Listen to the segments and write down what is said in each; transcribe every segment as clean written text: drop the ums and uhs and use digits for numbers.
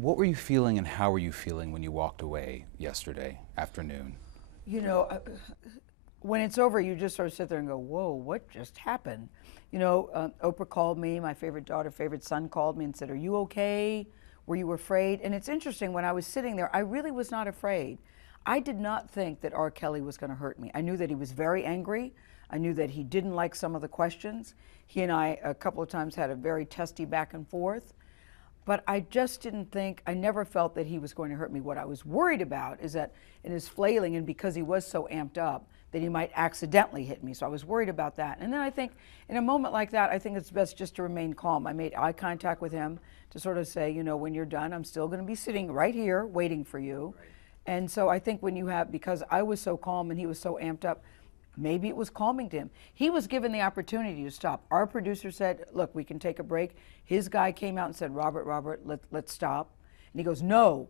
What were you feeling and how were you feeling when you walked away yesterday afternoon? You know, when it's over, you just sort of sit there and go, whoa, what just happened? You know, Oprah called me, my favorite daughter, favorite son called me and said, are you okay? Were you afraid? And it's interesting, when I was sitting there, I really was not afraid. I did not think that R. Kelly was going to hurt me. I knew that he was very angry. I knew that he didn't like some of the questions. He and I, a couple of times, had a very testy back and forth. But I just didn't think, I never felt that he was going to hurt me. What I was worried about is that in his flailing, and because he was so amped up, that he might accidentally hit me. So I was worried about that. And then I think, in a moment like that, I think it's best just to remain calm. I made eye contact with him to sort of say, you know, when you're done, I'm still going to be sitting right here waiting for you. Right. And so I think when you have, because I was so calm and he was so amped up, maybe it was calming to him. He was given the opportunity to stop. Our producer said, look, we can take a break. His guy came out and said, Robert, let's stop. And he goes, no,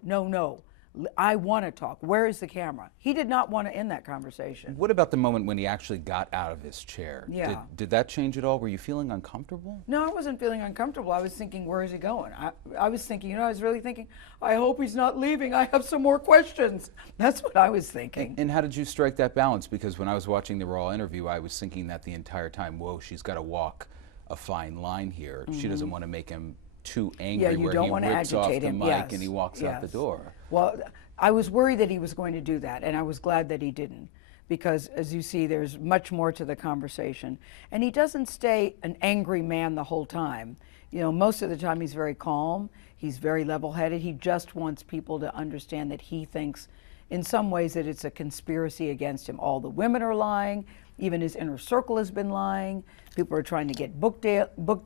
I want to talk. Where is the camera? He did not want to end that conversation. What about the moment when he actually got out of his chair? Yeah. Did that change at all? Were you feeling uncomfortable? No, I wasn't feeling uncomfortable. I was thinking, where is he going? I was thinking, you know, I was really thinking, I hope he's not leaving. I have some more questions. That's what I was thinking. And how did you strike that balance? Because when I was watching the Raw interview, I was thinking that the entire time, whoa, she's got to walk a fine line here. She doesn't want to make him too angry, yeah, you where don't he want to rips off agitate the him. mic Yes. and he walks out the door. Well, I was worried that he was going to do that, and I was glad that he didn't, because as you see, there's much more to the conversation. And he doesn't stay an angry man the whole time. You know, most of the time he's very calm, he's very level-headed. He just wants people to understand that he thinks, in some ways, that it's a conspiracy against him. All the women are lying, even his inner circle has been lying. People are trying to get book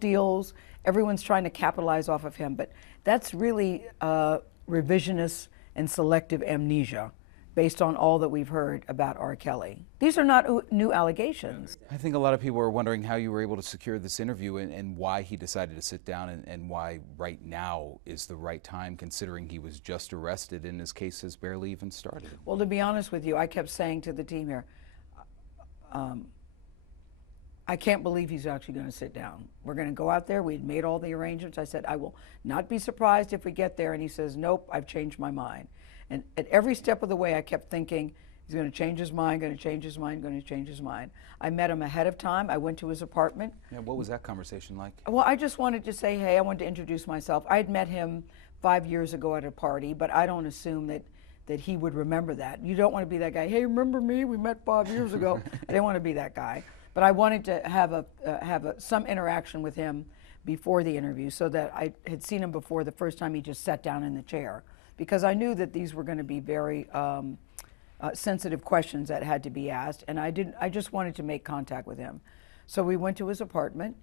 deals. Everyone's trying to capitalize off of him, but that's really revisionist and selective amnesia based on all that we've heard about R. Kelly. These are not new allegations. I think a lot of people are wondering how you were able to secure this interview and why he decided to sit down and why right now is the right time, considering he was just arrested and his case has barely even started. Well, to be honest with you, I kept saying to the team here, I can't believe he's actually going to sit down. We're going to go out there. We'd made all the arrangements. I said, I will not be surprised if we get there. And he says, nope, I've changed my mind. And at every step of the way, I kept thinking, he's going to change his mind, going to change his mind, going to change his mind. I met him ahead of time. I went to his apartment. Yeah, what was that conversation like? Well, I just wanted to say, hey, I wanted to introduce myself. I had met him 5 years ago at a party, but I don't assume that he would remember that. You don't want to be that guy, hey, remember me? We met 5 years ago. I didn't want to be that guy. But I wanted to have some interaction with him before the interview, so that I had seen him before the first time he just sat down in the chair, because I knew that these were going to be very sensitive questions that had to be asked, and I just wanted to make contact with him. So we went to his apartment,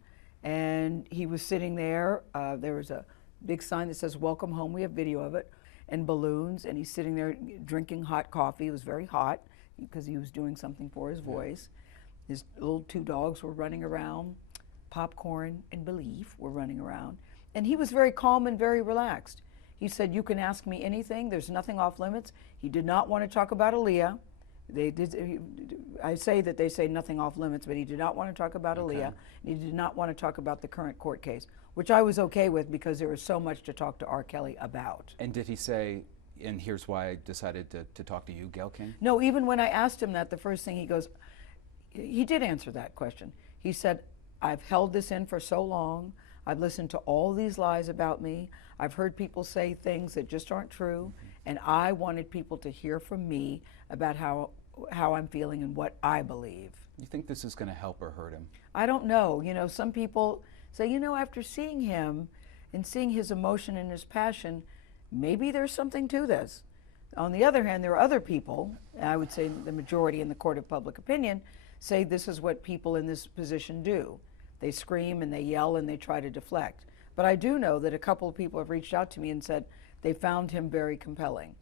and he was sitting there. There was a big sign that says "Welcome Home." We have video of it, and balloons, and he's sitting there drinking hot coffee. It was very hot because he was doing something for his voice. His little 2 dogs were running around. Popcorn and Belief were running around. And he was very calm and very relaxed. He said, you can ask me anything. There's nothing off limits. He did not want to talk about Aaliyah. I say that they say nothing off limits, but he did not want to talk about Aaliyah. And he did not want to talk about the current court case, which I was okay with because there was so much to talk to R. Kelly about. And did he say, and here's why I decided to talk to you, Gayle King? No, even when I asked him that, the first thing he goes, he did answer that question. He said, I've held this in for so long. I've listened to all these lies about me. I've heard people say things that just aren't true. And I wanted people to hear from me about how I'm feeling and what I believe. You think this is going to help or hurt him? I don't know. You know, some people say, you know, after seeing him and seeing his emotion and his passion, maybe there's something to this. On the other hand, there are other people, I would say the majority in the court of public opinion, say this is what people in this position do. They scream and they yell and they try to deflect. But I do know that a couple of people have reached out to me and said they found him very compelling.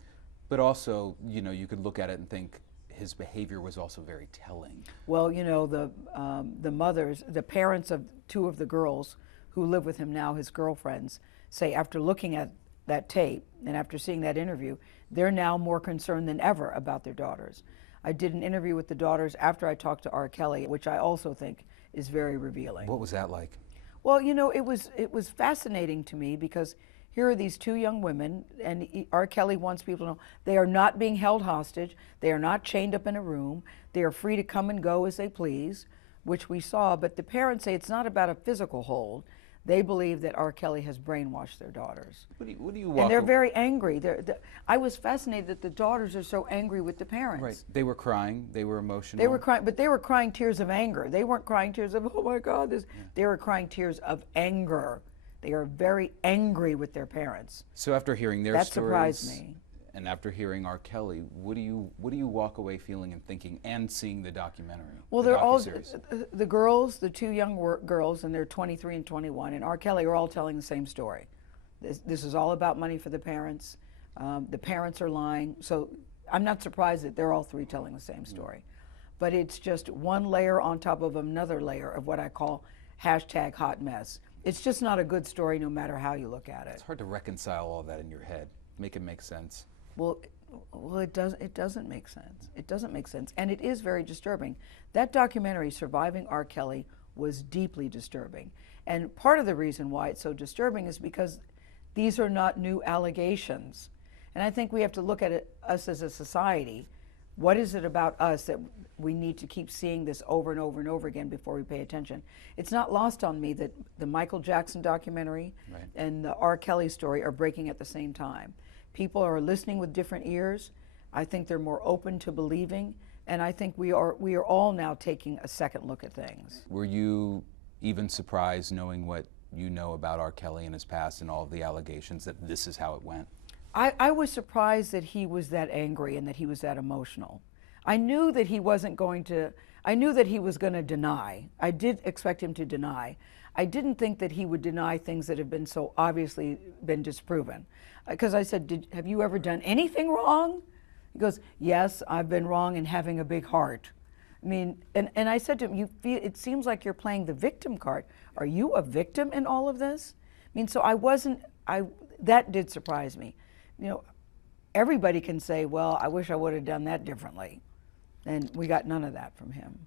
But also, you know, you could look at it and think his behavior was also very telling. Well, you know, the mothers, the parents of 2 of the girls who live with him now, his girlfriends, say after looking at that tape and after seeing that interview, they're now more concerned than ever about their daughters. I did an interview with the daughters after I talked to R. Kelly, which I also think is very revealing. What was that like? Well, you know, it was fascinating to me because here are these two young women, and R. Kelly wants people to know they are not being held hostage. They are not chained up in a room. They are free to come and go as they please, which we saw. But the parents say it's not about a physical hold. They believe that R. Kelly has brainwashed their daughters. What do you and they're very angry. I was fascinated that the daughters are so angry with the parents. Right. They were crying. They were emotional. They were crying, but they were crying tears of anger. They weren't crying tears of, oh my God, this. Yeah. They were crying tears of anger. They are very angry with their parents. So after hearing their that stories, surprised me. And after hearing R. Kelly, what do you walk away feeling and thinking, and seeing the documentary? Well, they're all the girls, the two young girls, and they're 23 and 21, and R. Kelly are all telling the same story. This is all about money for the parents. The parents are lying, so I'm not surprised that they're all three telling the same story. But it's just one layer on top of another layer of what I call hashtag hot mess. It's just not a good story no matter how you look at it. It's hard to reconcile all that in your head, make it make sense. Well, it doesn't make sense. It doesn't make sense, and it is very disturbing. That documentary, Surviving R. Kelly, was deeply disturbing. And part of the reason why it's so disturbing is because these are not new allegations. And I think we have to look at it, us as a society. What is it about us that we need to keep seeing this over and over and over again before we pay attention? It's not lost on me that the Michael Jackson documentary and the R. Kelly story are breaking at the same time. People are listening with different ears. I think they're more open to believing, and I think we are all now taking a second look at things. Were you even surprised, knowing what you know about R. Kelly and his past and all of the allegations, that this is how it went? I was surprised that he was that angry and that he was that emotional. I knew that he wasn't going to, I knew that he was going to deny. I did expect him to deny. I didn't think that he would deny things that have been so obviously been disproven. Because I said, have you ever done anything wrong? He goes, yes, I've been wrong in having a big heart. I mean, and I said to him, it seems like you're playing the victim card. Are you a victim in all of this? I mean, so that did surprise me. You know, everybody can say, well, I wish I would have done that differently. And we got none of that from him.